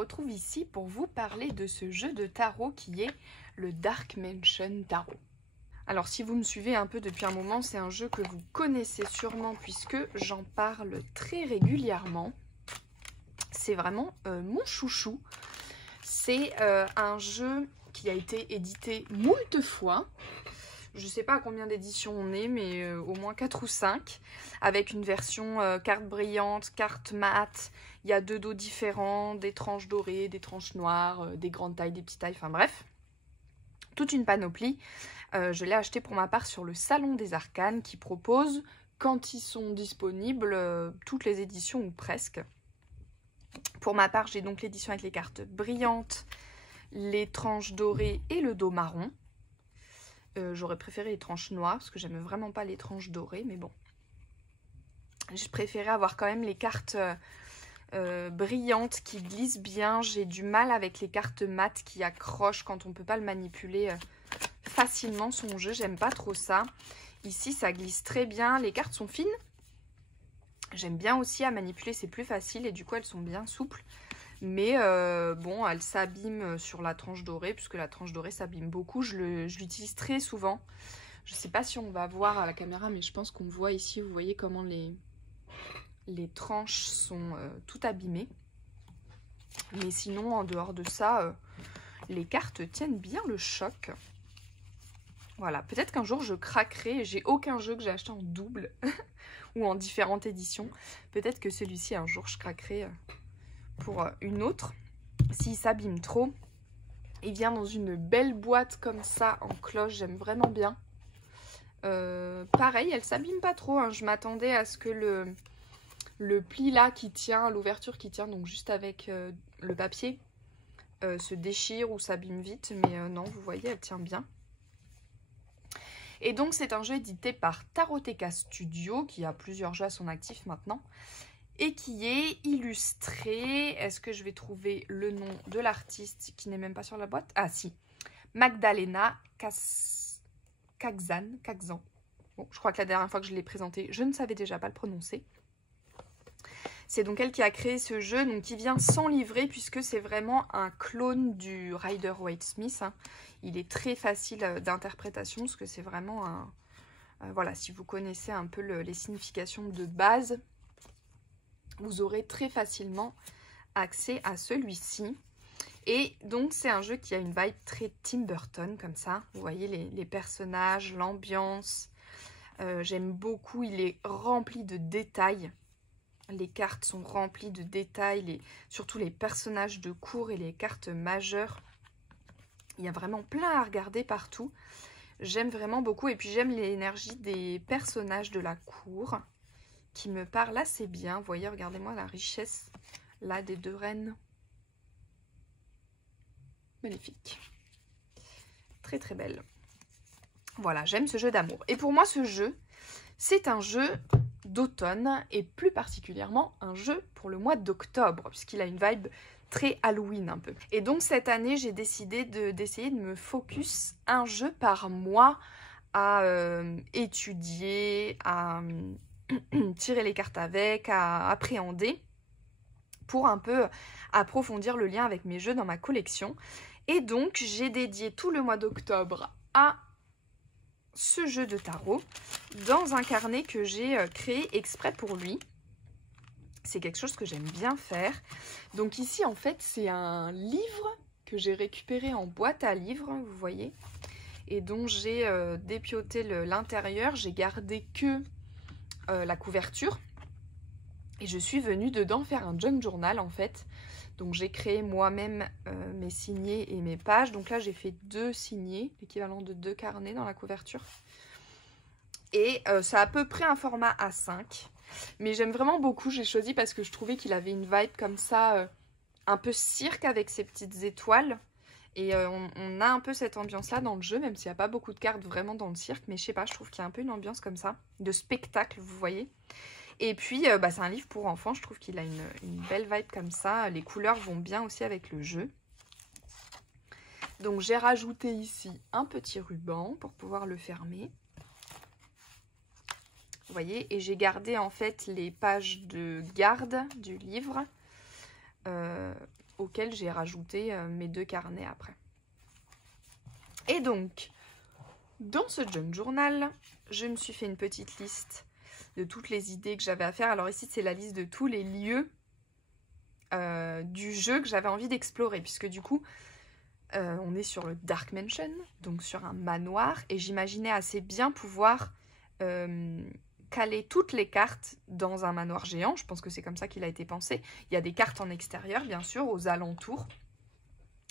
retrouve ici pour vous parler de ce jeu de tarot qui est le Dark Mansion Tarot. Alors si vous me suivez un peu depuis un moment, c'est un jeu que vous connaissez sûrement puisque j'en parle très régulièrement. C'est vraiment mon chouchou. C'est un jeu qui a été édité moult fois. Je ne sais pas à combien d'éditions on est, mais au moins 4 ou 5. Avec une version carte brillante, carte mate. Il y a 2 dos différents, des tranches dorées, des tranches noires, des grandes tailles, des petites tailles, enfin bref. Toute une panoplie. Je l'ai acheté pour ma part sur le Salon des Arcanes qui propose, quand ils sont disponibles, toutes les éditions ou presque. Pour ma part, j'ai donc l'édition avec les cartes brillantes, les tranches dorées et le dos marron. J'aurais préféré les tranches noires parce que j'aime vraiment pas les tranches dorées, mais bon. Je préférais avoir quand même les cartes brillantes qui glissent bien. J'ai du mal avec les cartes mates qui accrochent quand on peut pas le manipuler facilement son jeu. J'aime pas trop ça. Ici, ça glisse très bien. Les cartes sont fines. J'aime bien aussi à manipuler, c'est plus facile et du coup elles sont bien souples. Mais bon, elles s'abîment sur la tranche dorée puisque la tranche dorée s'abîme beaucoup. Je l'utilise très souvent. Je sais pas si on va voir à la caméra, mais je pense qu'on voit ici, vous voyez comment les tranches sont toutes abîmées. Mais sinon, en dehors de ça, les cartes tiennent bien le choc. Voilà, peut-être qu'un jour je craquerai. J'ai aucun jeu que j'ai acheté en double ou en différentes éditions. Peut-être que celui-ci, un jour, je craquerai pour une autre. S'il s'abîme trop, il vient dans une belle boîte comme ça, en cloche. J'aime vraiment bien. Pareil, elle s'abîme pas trop. Hein. Je m'attendais à ce que le pli là qui tient, l'ouverture qui tient, donc juste avec le papier, se déchire ou s'abîme vite. Mais non, vous voyez, elle tient bien. Et donc c'est un jeu édité par Taroteka Studio, qui a plusieurs jeux à son actif maintenant, et qui est illustré, est-ce que je vais trouver le nom de l'artiste qui n'est même pas sur la boîte? Ah si, Magdalena Kagzan. Bon, je crois que la dernière fois que je l'ai présenté, je ne savais déjà pas le prononcer. C'est donc elle qui a créé ce jeu, donc qui vient sans livret puisque c'est vraiment un clone du Rider-Waite-Smith. Hein. Il est très facile d'interprétation parce que c'est vraiment un... voilà, si vous connaissez un peu les significations de base, vous aurez très facilement accès à celui-ci. Et donc c'est un jeu qui a une vibe très Tim Burton comme ça. Vous voyez les personnages, l'ambiance. J'aime beaucoup, il est rempli de détails. Les cartes sont remplies de détails, surtout les personnages de cour et les cartes majeures. Il y a vraiment plein à regarder partout. J'aime vraiment beaucoup et puis j'aime l'énergie des personnages de la cour qui me parlent assez bien. Vous voyez, regardez-moi la richesse là des 2 reines. Magnifique. Très très belle. Voilà, j'aime ce jeu d'amour. Et pour moi, ce jeu, c'est un jeu d'automne et plus particulièrement un jeu pour le mois d'octobre puisqu'il a une vibe très Halloween un peu. Et donc cette année j'ai décidé d'essayer de me focus un jeu par mois à étudier, à tirer les cartes avec, à appréhender pour un peu approfondir le lien avec mes jeux dans ma collection. Et donc j'ai dédié tout le mois d'octobre à ce jeu de tarot dans un carnet que j'ai créé exprès pour lui. C'est quelque chose que j'aime bien faire. Donc ici en fait c'est un livre que j'ai récupéré en boîte à livres, vous voyez, et dont j'ai dépioté l'intérieur. J'ai gardé que la couverture et je suis venue dedans faire un junk journal en fait. Donc j'ai créé moi-même mes signés et mes pages. Donc là j'ai fait 2 signés, l'équivalent de 2 carnets dans la couverture. Et c'est à peu près un format A5. Mais j'aime vraiment beaucoup, j'ai choisi parce que je trouvais qu'il avait une vibe comme ça, un peu cirque avec ses petites étoiles. Et on a un peu cette ambiance-là dans le jeu, même s'il n'y a pas beaucoup de cartes vraiment dans le cirque. Mais je sais pas, je trouve qu'il y a un peu une ambiance comme ça, de spectacle, vous voyez. Et puis, c'est un livre pour enfants. Je trouve qu'il a une belle vibe comme ça. Les couleurs vont bien aussi avec le jeu. Donc, j'ai rajouté ici un petit ruban pour pouvoir le fermer. Vous voyez, et j'ai gardé en fait les pages de garde du livre auquel j'ai rajouté mes 2 carnets après. Et donc, dans ce junk journal, je me suis fait une petite liste de toutes les idées que j'avais à faire. Alors ici, c'est la liste de tous les lieux du jeu que j'avais envie d'explorer, puisque du coup, on est sur le Dark Mansion, donc sur un manoir, et j'imaginais assez bien pouvoir caler toutes les cartes dans un manoir géant. Je pense que c'est comme ça qu'il a été pensé. Il y a des cartes en extérieur, bien sûr, aux alentours.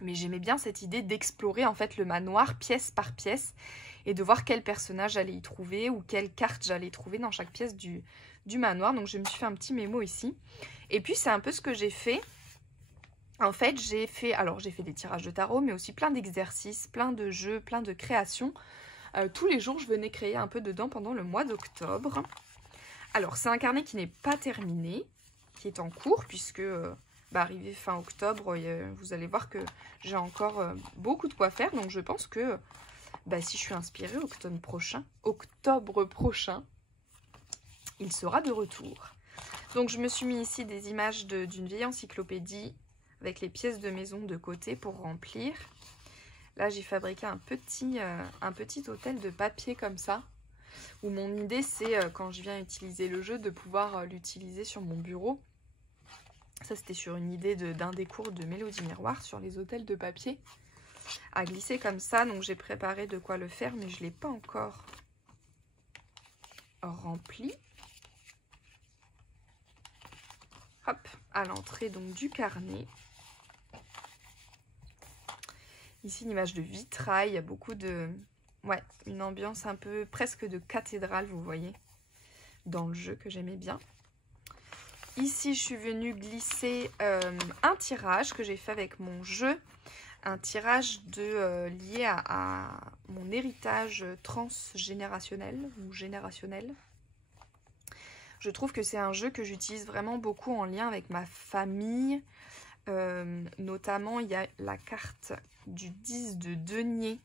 Mais j'aimais bien cette idée d'explorer en fait le manoir pièce par pièce et de voir quel personnage j'allais y trouver ou quelle carte j'allais trouver dans chaque pièce du manoir. Donc je me suis fait un petit mémo ici. Et puis c'est un peu ce que j'ai fait. En fait, j'ai fait des tirages de tarot, mais aussi plein d'exercices, plein de jeux, plein de créations. Tous les jours, je venais créer un peu dedans pendant le mois d'octobre. Alors, c'est un carnet qui n'est pas terminé, qui est en cours, puisque arrivé fin octobre, vous allez voir que j'ai encore beaucoup de quoi faire. Donc, je pense que si je suis inspirée, octobre prochain, il sera de retour. Donc, je me suis mis ici des images d'une vieille encyclopédie avec les pièces de maison de côté pour remplir. Là, j'ai fabriqué un petit hôtel de papier comme ça, où mon idée, c'est, quand je viens utiliser le jeu, de pouvoir l'utiliser sur mon bureau. Ça, c'était sur une idée d'un des cours de Mélodie Miroir, sur les hôtels de papier, à glisser comme ça. Donc, j'ai préparé de quoi le faire, mais je ne l'ai pas encore rempli. Hop, à l'entrée donc du carnet. Ici, une image de vitrail, il y a beaucoup de... Ouais, une ambiance un peu presque de cathédrale, vous voyez, dans le jeu que j'aimais bien. Ici, je suis venue glisser un tirage que j'ai fait avec mon jeu. Un tirage lié à mon héritage transgénérationnel ou générationnel. Je trouve que c'est un jeu que j'utilise vraiment beaucoup en lien avec ma famille. Notamment, il y a la carte du 10 de denier,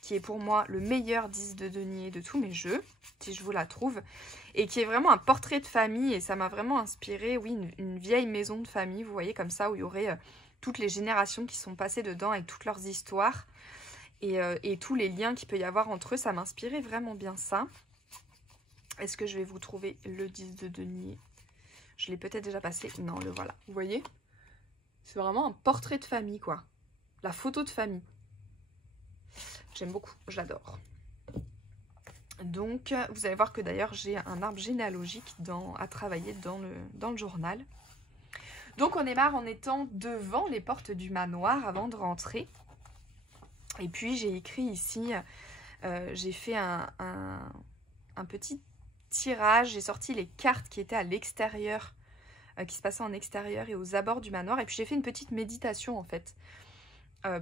qui est pour moi le meilleur 10 de denier de tous mes jeux, si je vous la trouve, et qui est vraiment un portrait de famille, et ça m'a vraiment inspiré, oui, une vieille maison de famille, vous voyez, comme ça, où il y aurait toutes les générations qui sont passées dedans, avec toutes leurs histoires, et tous les liens qu'il peut y avoir entre eux. Ça m'inspirait vraiment bien ça. Est-ce que je vais vous trouver le 10 de denier? Je l'ai peut-être déjà passé. Non, le voilà. Vous voyez? C'est vraiment un portrait de famille, quoi. La photo de famille. J'aime beaucoup, je l'adore. Donc, vous allez voir que d'ailleurs, j'ai un arbre généalogique à travailler dans le journal. Donc, on démarre en étant devant les portes du manoir avant de rentrer. Et puis, j'ai écrit ici, j'ai fait un petit tirage. J'ai sorti les cartes qui étaient à l'extérieur, qui se passaient en extérieur et aux abords du manoir. Et puis, j'ai fait une petite méditation, en fait,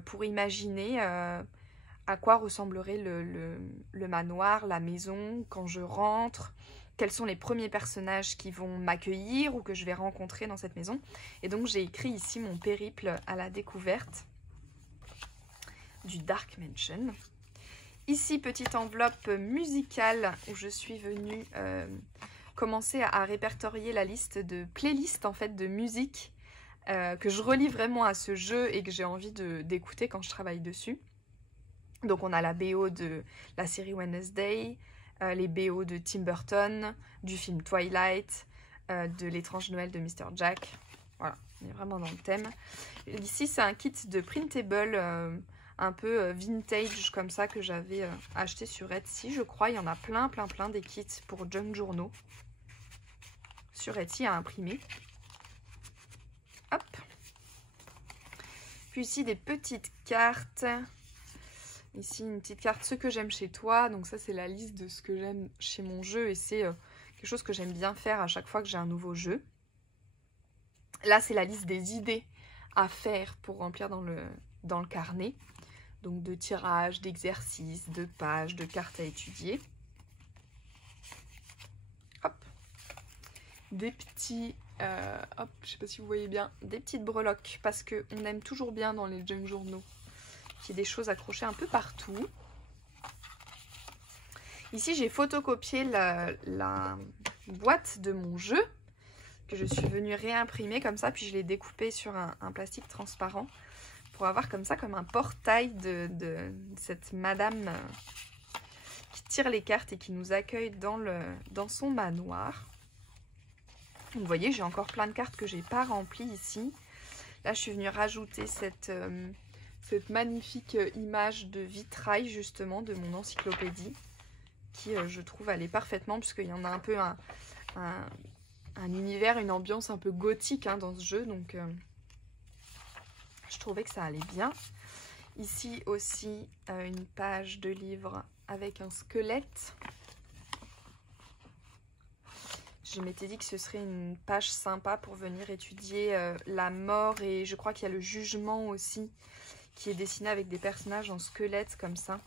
pour imaginer à quoi ressemblerait le manoir, la maison, quand je rentre, quels sont les premiers personnages qui vont m'accueillir ou que je vais rencontrer dans cette maison. Et donc, j'ai écrit ici mon périple à la découverte du Dark Mansion. Ici, petite enveloppe musicale où je suis venue commencer à répertorier la liste de playlists en fait, de musique que je relie vraiment à ce jeu et que j'ai envie d'écouter quand je travaille dessus. Donc on a la BO de la série Wednesday, les BO de Tim Burton, du film Twilight, de l'étrange Noël de Mr. Jack. Voilà, on est vraiment dans le thème. Ici, c'est un kit de printable un peu vintage comme ça que j'avais acheté sur Etsy, je crois. Il y en a plein des kits pour junk journaux sur Etsy à imprimer. Hop. Puis ici, des petites cartes. Ici, une petite carte, ce que j'aime chez toi. Donc ça, c'est la liste de ce que j'aime chez mon jeu. Et c'est quelque chose que j'aime bien faire à chaque fois que j'ai un nouveau jeu. Là, c'est la liste des idées à faire pour remplir dans le carnet. Donc de tirages, d'exercices, de pages, de cartes à étudier. Hop. Des petits... hop, je sais pas si vous voyez bien. Des petites breloques. Parce qu'on aime toujours bien dans les junk journaux qu'il y ait des choses accrochées un peu partout. Ici, j'ai photocopié la boîte de mon jeu que je suis venue réimprimer comme ça, puis je l'ai découpé sur un plastique transparent pour avoir comme ça, comme un portail de cette madame qui tire les cartes et qui nous accueille dans son manoir. Vous voyez, j'ai encore plein de cartes que j'ai pas remplies ici. Là, je suis venue rajouter cette magnifique image de vitrail, justement, de mon encyclopédie, qui, je trouve, allait parfaitement, puisqu'il y en a un peu un univers, une ambiance un peu gothique hein, dans ce jeu, donc je trouvais que ça allait bien. Ici aussi, une page de livre avec un squelette. Je m'étais dit que ce serait une page sympa pour venir étudier la mort et je crois qu'il y a le jugement aussi qui est dessiné avec des personnages en squelette comme ça.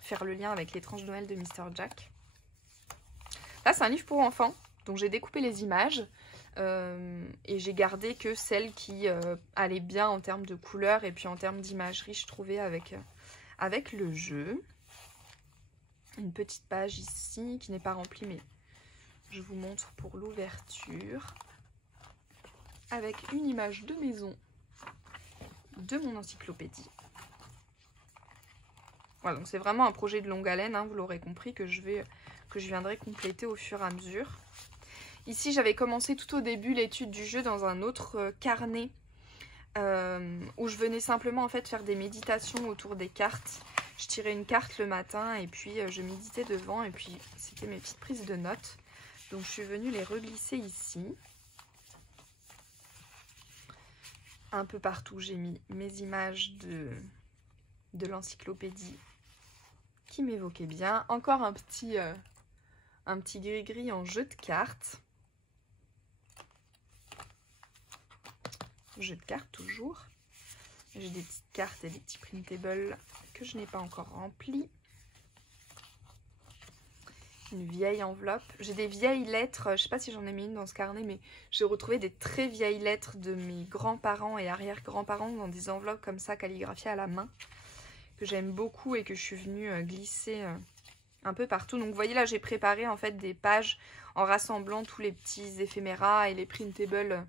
Faire le lien avec l'étrange Noël de Mr. Jack. Là, c'est un livre pour enfants, donc j'ai découpé les images et j'ai gardé que celles qui allaient bien en termes de couleurs et puis en termes d'imagerie, je trouvais avec le jeu. Une petite page ici qui n'est pas remplie, mais je vous montre pour l'ouverture. Avec une image de maison de mon encyclopédie. Voilà, donc c'est vraiment un projet de longue haleine, hein, vous l'aurez compris, que je viendrai compléter au fur et à mesure. Ici, j'avais commencé tout au début l'étude du jeu dans un autre carnet où je venais simplement en fait faire des méditations autour des cartes. Je tirais une carte le matin et puis je méditais devant et puis c'était mes petites prises de notes. Donc je suis venue les reglisser ici. Un peu partout, j'ai mis mes images de l'encyclopédie qui m'évoquaient bien. Encore un petit gris-gris en jeu de cartes. Jeu de cartes toujours. J'ai des petites cartes et des petits printables que je n'ai pas encore remplis. Une vieille enveloppe. J'ai des vieilles lettres, je ne sais pas si j'en ai mis une dans ce carnet, mais j'ai retrouvé des très vieilles lettres de mes grands-parents et arrière-grands-parents dans des enveloppes comme ça, calligraphiées à la main, que j'aime beaucoup et que je suis venue glisser un peu partout. Donc vous voyez là, j'ai préparé en fait des pages en rassemblant tous les petits éphéméras et les printables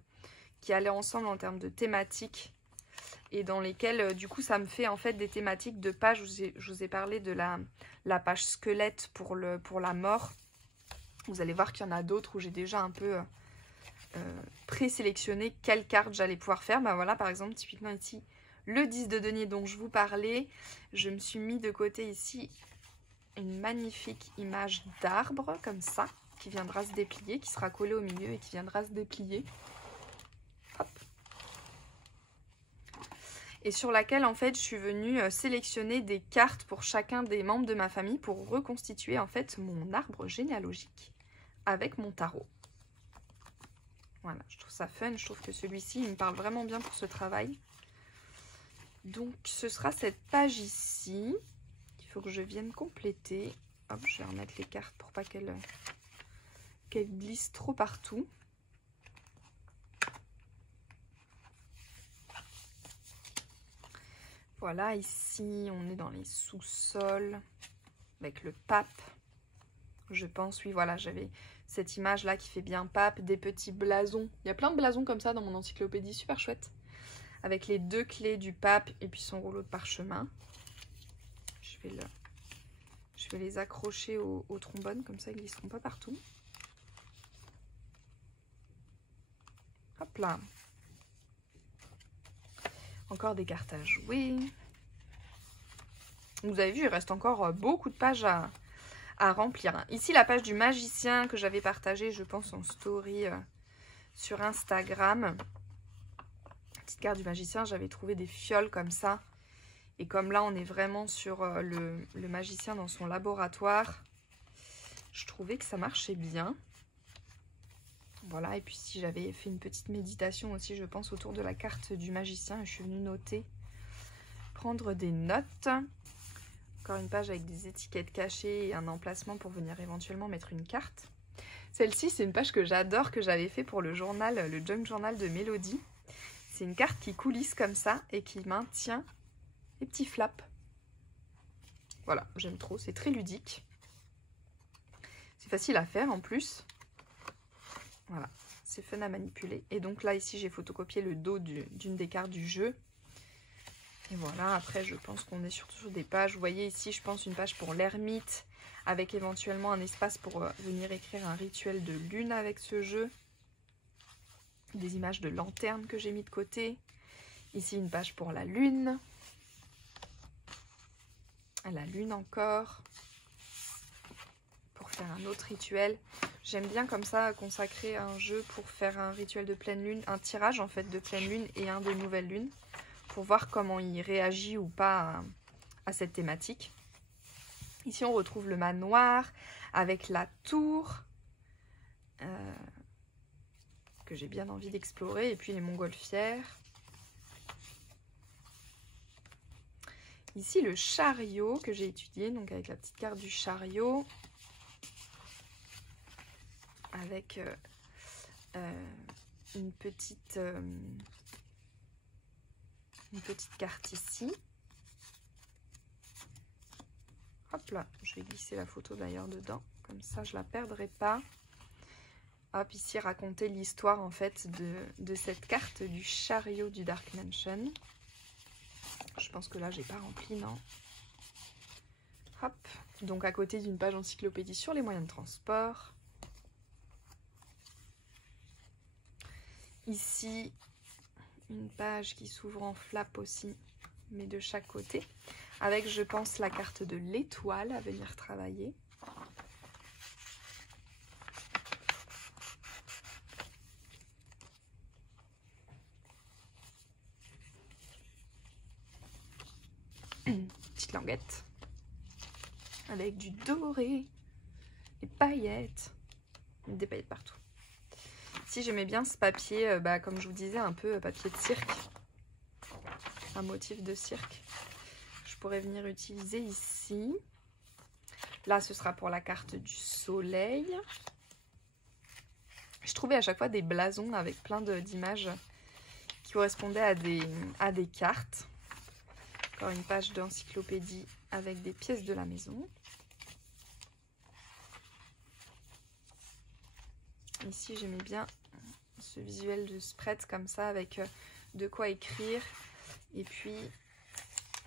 qui allaient ensemble en termes de thématiques et dans lesquelles du coup ça me fait en fait des thématiques de pages. Je vous ai parlé de la page squelette pour la mort. Vous allez voir qu'il y en a d'autres où j'ai déjà un peu présélectionné quelles cartes j'allais pouvoir faire. Ben voilà, par exemple, typiquement ici, le 10 de denier dont je vous parlais. Je me suis mis de côté ici une magnifique image d'arbre comme ça, qui viendra se déplier, qui sera collée au milieu et qui viendra se déplier. Hop. Et sur laquelle en fait je suis venue sélectionner des cartes pour chacun des membres de ma famille pour reconstituer en fait mon arbre généalogique avec mon tarot. Voilà, je trouve ça fun, je trouve que celui-ci il me parle vraiment bien pour ce travail. Donc ce sera cette page ici qu'il faut que je vienne compléter. Hop, je vais remettre les cartes pour pas qu'elles glissent trop partout. Voilà, ici, on est dans les sous-sols avec le pape, je pense. Oui, voilà, j'avais cette image-là qui fait bien pape, des petits blasons. Il y a plein de blasons comme ça dans mon encyclopédie, super chouette. Avec les deux clés du pape et puis son rouleau de parchemin. Je vais les accrocher au trombone, comme ça ils ne glisseront pas partout. Hop là. Encore des cartes à jouer. Vous avez vu, il reste encore beaucoup de pages à remplir. Ici, la page du magicien que j'avais partagée, je pense, en story sur Instagram. Petite carte du magicien, j'avais trouvé des fioles comme ça. Et comme là, on est vraiment sur le magicien dans son laboratoire, je trouvais que ça marchait bien. Voilà, et puis si j'avais fait une petite méditation aussi, je pense, autour de la carte du magicien. Je suis venue noter, prendre des notes. Encore une page avec des étiquettes cachées et un emplacement pour venir éventuellement mettre une carte. Celle-ci, c'est une page que j'adore, que j'avais fait pour le journal, le junk journal de Mélodie. C'est une carte qui coulisse comme ça et qui maintient les petits flaps. Voilà, j'aime trop, c'est très ludique. C'est facile à faire en plus. Voilà, c'est fun à manipuler. Et donc là, ici, j'ai photocopié le dos d'une des cartes du jeu. Et voilà, après, je pense qu'on est surtout sur des pages. Vous voyez ici, je pense une page pour l'ermite, avec éventuellement un espace pour venir écrire un rituel de lune avec ce jeu. Des images de lanterne que j'ai mis de côté. Ici, une page pour la lune. La lune encore. Pour faire un autre rituel. J'aime bien comme ça consacrer un jeu pour faire un rituel de pleine lune, un tirage en fait de pleine lune et un de nouvelle lune, pour voir comment il réagit ou pas à cette thématique. Ici on retrouve le manoir avec la tour que j'ai bien envie d'explorer, et puis les montgolfières. Ici le chariot que j'ai étudié, donc avec la petite carte du chariot. Avec une petite carte ici. Hop là, je vais glisser la photo d'ailleurs dedans, comme ça je la perdrai pas. Hop, ici raconter l'histoire en fait de cette carte du chariot du Dark Mansion. Je pense que là j'ai pas rempli, non. Hop, donc à côté d'une page encyclopédie sur les moyens de transport. Ici, une page qui s'ouvre en flap aussi, mais de chaque côté, avec, je pense, la carte de l'étoile à venir travailler. Petite languette, avec du doré, des paillettes, des paillettes partout. Ici, j'aimais bien ce papier, comme je vous disais, un peu papier de cirque. Un motif de cirque. Je pourrais venir utiliser ici. Là, ce sera pour la carte du soleil. Je trouvais à chaque fois des blasons avec plein d'images qui correspondaient à des cartes. Encore une page d'encyclopédie avec des pièces de la maison. Ici, j'aimais bien ce visuel de spread comme ça avec de quoi écrire. Et puis,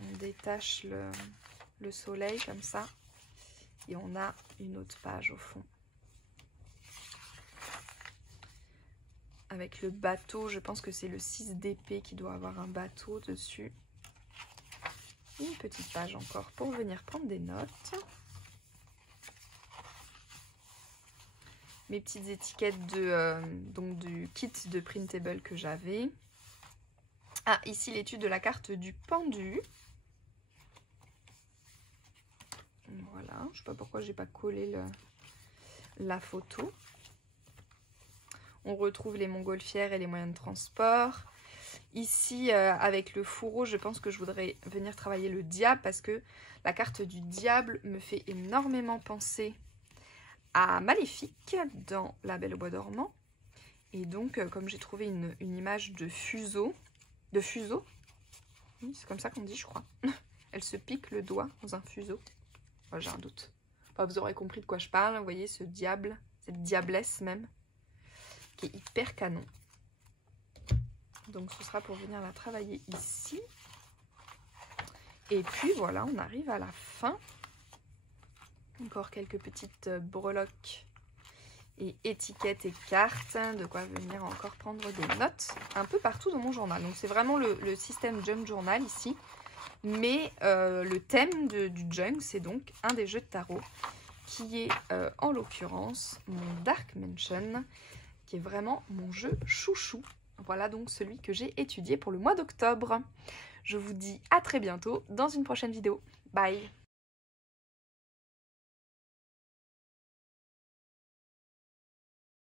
on détache le soleil comme ça. Et on a une autre page au fond. Avec le bateau, je pense que c'est le 6 d'épée qui doit avoir un bateau dessus. Une petite page encore pour venir prendre des notes. Mes petites étiquettes donc du kit de printable que j'avais. Ah, ici l'étude de la carte du pendu. Voilà, je ne sais pas pourquoi j'ai pas collé la photo. On retrouve les montgolfières et les moyens de transport. Ici, avec le fourreau, je pense que je voudrais venir travailler le diable parce que la carte du diable me fait énormément penser à Maléfique dans La Belle au Bois dormant. Et donc, comme j'ai trouvé une image de fuseau, oui, c'est comme ça qu'on dit, je crois. Elle se pique le doigt dans un fuseau. Oh, j'ai un doute. Enfin, vous aurez compris de quoi je parle. Vous voyez ce diable, cette diablesse même, qui est hyper canon. Donc, ce sera pour venir la travailler ici. Et puis, voilà, on arrive à la fin. Encore quelques petites breloques et étiquettes et cartes. De quoi venir encore prendre des notes un peu partout dans mon journal. Donc, c'est vraiment le système Junk Journal ici. Mais le thème du Junk, c'est donc un des jeux de tarot qui est en l'occurrence mon Dark Mansion, qui est vraiment mon jeu chouchou. Voilà donc celui que j'ai étudié pour le mois d'octobre. Je vous dis à très bientôt dans une prochaine vidéo. Bye!